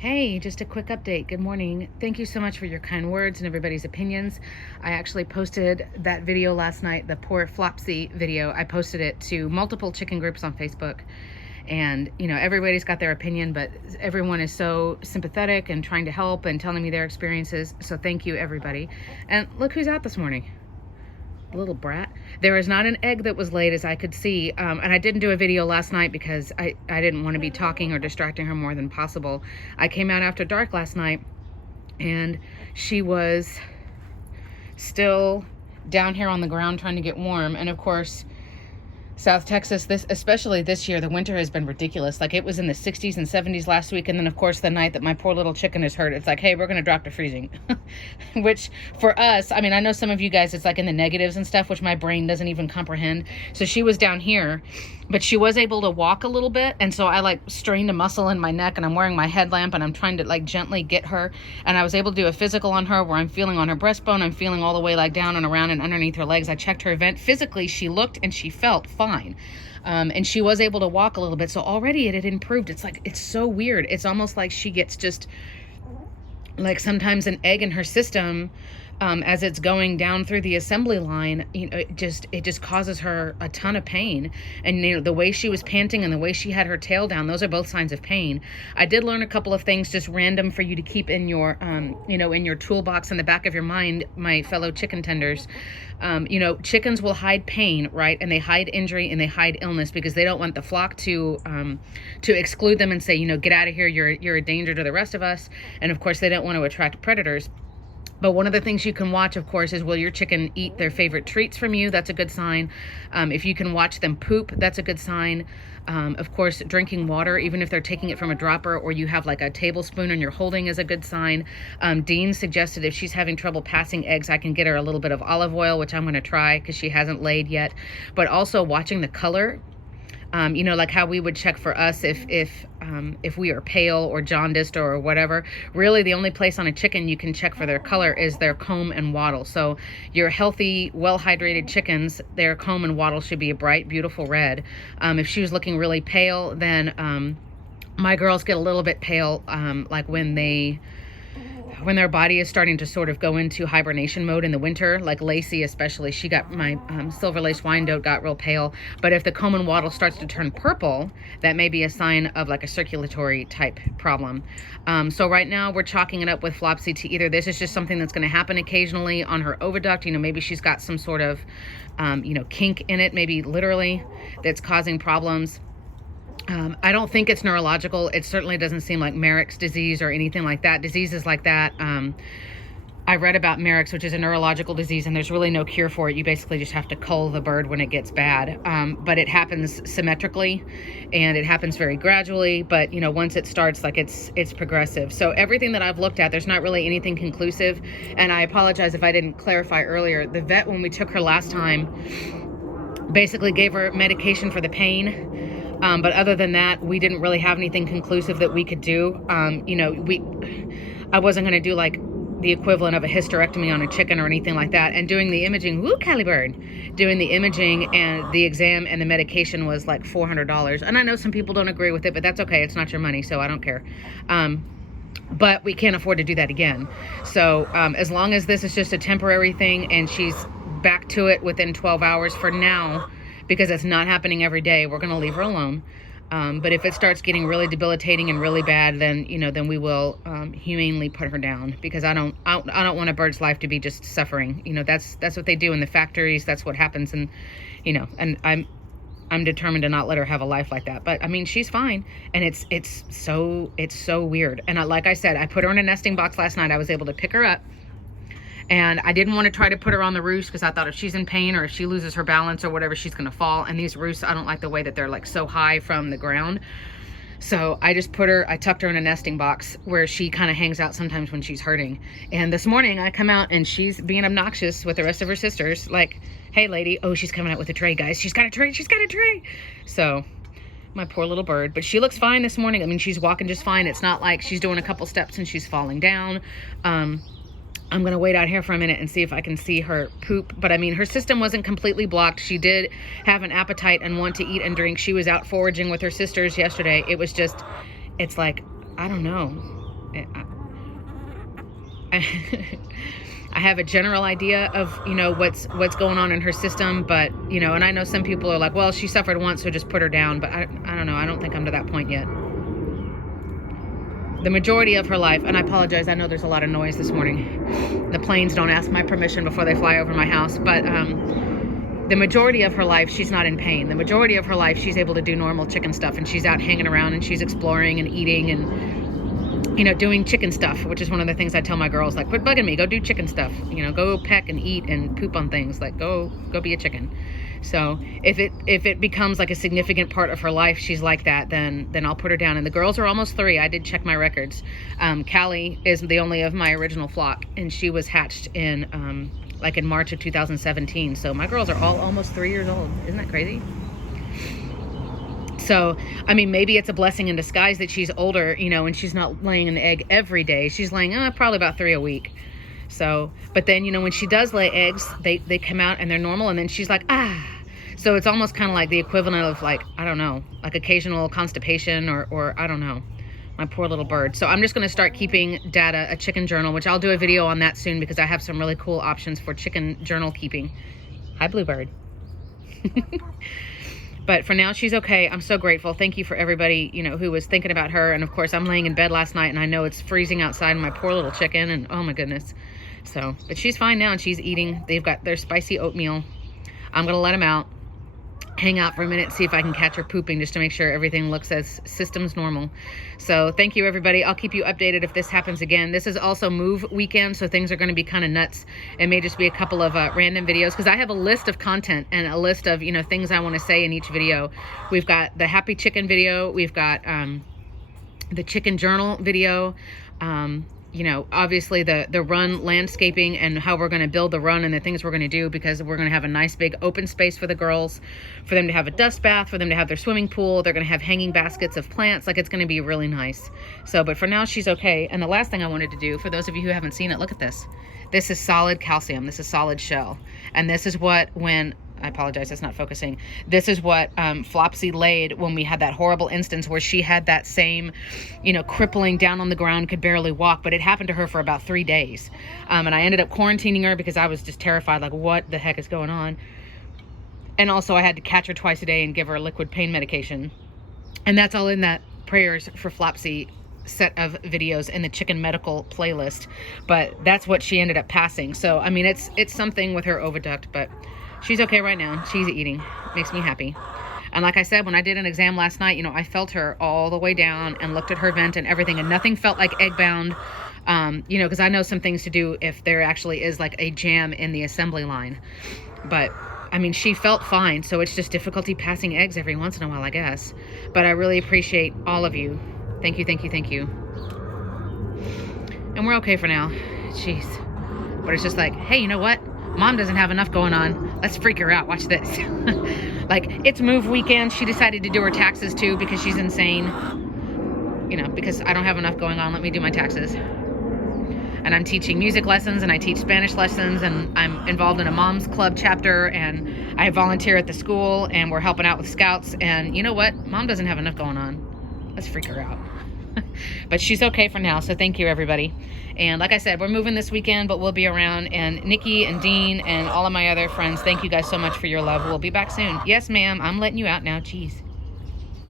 Hey, just a quick update. Good morning. Thank you so much for your kind words and everybody's opinions. I actually posted that video last night, the poor Flopsy video. I posted it to multiple chicken groups on Facebook. And, everybody's got their opinion, but everyone is so sympathetic and trying to help and telling me their experiences. So thank you, everybody. And look who's out this morning. Little brat. There is not an egg that was laid, as I could see, and I didn't do a video last night because I didn't want to be talking or distracting her more than possible. I came out after dark last night and she was still down here on the ground trying to get warm, and of course South Texas, especially this year, the winter has been ridiculous. Like, it was in the 60s and 70s last week, and then of course the night that my poor little chicken is hurt, it's like, hey, we're gonna drop to freezing. Which for us, I mean, I know some of you guys, it's like in the negatives and stuff, which my brain doesn't even comprehend. So she was down here, but she was able to walk a little bit, and so I like strained a muscle in my neck, and I'm wearing my headlamp, and I'm trying to like gently get her, and I was able to do a physical on her where I'm feeling on her breastbone, I'm feeling all the way like down and around and underneath her legs. I checked her vent. Physically, she looked and she felt fine. And she was able to walk a little bit. So already it had improved. It's like, it's so weird. It's almost like she gets just like sometimes an egg in her system, as it's going down through the assembly line, it just causes her a ton of pain. And the way she was panting and the way she had her tail down, those are both signs of pain. I did learn a couple of things just random for you to keep in your in your toolbox in the back of your mind, my fellow chicken tenders. Chickens will hide pain, right? And they hide injury and they hide illness because they don't want the flock to exclude them and say, get out of here, you're a danger to the rest of us. And of course they don't want to attract predators. But one of the things you can watch, of course, is will your chicken eat their favorite treats from you? That's a good sign. If you can watch them poop, that's a good sign. Of course, drinking water, even if they're taking it from a dropper or you have like a tablespoon and you're holding, is a good sign. Dean suggested if she's having trouble passing eggs, I can get her a little bit of olive oil, which I'm going to try because she hasn't laid yet. But also watching the color. Like how we would check for us if we are pale or jaundiced or whatever. Really, the only place on a chicken you can check for their color is their comb and wattle. So your healthy, well-hydrated chickens, their comb and wattle should be a bright, beautiful red. If she was looking really pale, then my girls get a little bit pale, like when their body is starting to sort of go into hibernation mode in the winter, like Lacey especially. She got, my silver lace Wyandotte got real pale. But if the comb and wattle starts to turn purple, that may be a sign of like a circulatory type problem. So right now we're chalking it up with Flopsy to either this is just something that's going to happen occasionally on her oviduct. Maybe she's got some sort of, kink in it, maybe literally, that's causing problems. I don't think it's neurological. It certainly doesn't seem like Merrick's disease or anything like that. Diseases like that. I read about Merrick's, which is a neurological disease, and there's really no cure for it. You basically just have to cull the bird when it gets bad. But it happens symmetrically, and it happens very gradually. But, once it starts, like it's progressive. So everything that I've looked at, there's not really anything conclusive. And I apologize if I didn't clarify earlier. The vet, when we took her last time, basically gave her medication for the pain. But other than that, we didn't really have anything conclusive that we could do. I wasn't going to do like the equivalent of a hysterectomy on a chicken or anything like that. And doing the imaging, woo, Caliburn, doing the imaging and the exam and the medication was like $400. And I know some people don't agree with it, but that's okay. It's not your money, so I don't care. But we can't afford to do that again. So as long as this is just a temporary thing and she's back to it within 12 hours for now, because it's not happening every day, we're going to leave her alone. But if it starts getting really debilitating and really bad, then then we will humanely put her down, because I don't want a bird's life to be just suffering. That's what they do in the factories. That's what happens, and and I'm determined to not let her have a life like that. But I mean, she's fine, and it's so weird. And like I said, I put her in a nesting box last night. I was able to pick her up. And I didn't want to try to put her on the roost because I thought if she's in pain or if she loses her balance or whatever, she's going to fall. And these roosts, I don't like the way that they're like so high from the ground. So I just I tucked her in a nesting box where she kind of hangs out sometimes when she's hurting. And this morning I come out and she's being obnoxious with the rest of her sisters. Like, hey lady, oh, she's coming out with a tray, guys. She's got a tray. So my poor little bird, but she looks fine this morning. I mean, she's walking just fine. It's not like she's doing a couple steps and she's falling down. I'm going to wait out here for a minute and see if I can see her poop. But I mean, her system wasn't completely blocked. She did have an appetite and want to eat and drink. She was out foraging with her sisters yesterday. It was just, it's like, I don't know. I have a general idea of, you know, what's going on in her system, but, you know, and I know some people are like, well, she suffered once, so just put her down. But I don't know. I don't think I'm to that point yet. The majority of her life, and I apologize, I know there's a lot of noise this morning. The planes don't ask my permission before they fly over my house, but the majority of her life, she's not in pain. The majority of her life, she's able to do normal chicken stuff, and she's out hanging around, and she's exploring and eating and, you know, doing chicken stuff, which is one of the things I tell my girls, like, quit bugging me, go do chicken stuff, you know, go peck and eat and poop on things, like, go be a chicken. So if it becomes like a significant part of her life, she's like that, then I'll put her down. And the girls are almost 3. I did check my records. Callie is the only of my original flock, and she was hatched in like in March of 2017. So my girls are all almost 3 years old. Isn't that crazy? So, I mean, maybe it's a blessing in disguise that she's older, you know, and she's not laying an egg every day. She's laying probably about 3 a week. So, but then, you know, when she does lay eggs, they come out and they're normal, and then she's like, ah. So it's almost kind of like the equivalent of, like, I don't know, like occasional constipation or I don't know. My poor little bird. So I'm just going to start keeping data, a chicken journal, which I'll do a video on that soon because I have some really cool options for chicken journal keeping. Hi, Bluebird. But for now, she's okay. I'm so grateful. Thank you for everybody, you know, who was thinking about her. And of course, I'm laying in bed last night and I know it's freezing outside, and my poor little chicken, and oh my goodness. So, but she's fine now and she's eating. They've got their spicy oatmeal. I'm going to let them out, hang out for a minute, see if I can catch her pooping just to make sure everything looks as systems normal. So thank you, everybody. I'll keep you updated if this happens again. This is also move weekend, so things are going to be kind of nuts. It may just be a couple of random videos because I have a list of content and a list of, you know, things I want to say in each video. We've got the happy chicken video. We've got the chicken journal video. You know, obviously the run landscaping and how we're going to build the run and the things we're going to do, because we're going to have a nice big open space for the girls, for them to have a dust bath, for them to have their swimming pool. They're going to have hanging baskets of plants. Like, it's going to be really nice. So, but for now, she's okay. And the last thing I wanted to do, for those of you who haven't seen it, look at this. This is solid calcium. This is solid shell. And this is what, when I apologize, that's not focusing. This is what Flopsy laid when we had that horrible instance where she had that same, you know, crippling, down on the ground, could barely walk, but it happened to her for about 3 days. And I ended up quarantining her because I was just terrified, like, what the heck is going on? And also I had to catch her twice a day and give her liquid pain medication. And that's all in that prayers for Flopsy set of videos in the chicken medical playlist. But that's what she ended up passing. So, I mean, it's something with her oviduct, but she's okay right now. She's eating. Makes me happy. And like I said, when I did an exam last night, you know, I felt her all the way down and looked at her vent and everything, and nothing felt like egg bound, you know, because I know some things to do if there actually is like a jam in the assembly line. But I mean, she felt fine. So it's just difficulty passing eggs every once in a while, I guess. But I really appreciate all of you. Thank you, thank you, thank you. And we're okay for now. Jeez. But it's just like, hey, you know what? Mom doesn't have enough going on. Let's freak her out. Watch this. Like, it's move weekend. She decided to do her taxes too because she's insane. You know, because I don't have enough going on. Let me do my taxes. And I'm teaching music lessons, and I teach Spanish lessons, and I'm involved in a mom's club chapter, and I volunteer at the school, and we're helping out with scouts. And you know what? Mom doesn't have enough going on. Let's freak her out. But she's okay for now, so thank you, everybody. And like I said, we're moving this weekend, but we'll be around. And Nikki and Dean and all of my other friends, thank you guys so much for your love. We'll be back soon. Yes, ma'am. I'm letting you out now. Jeez.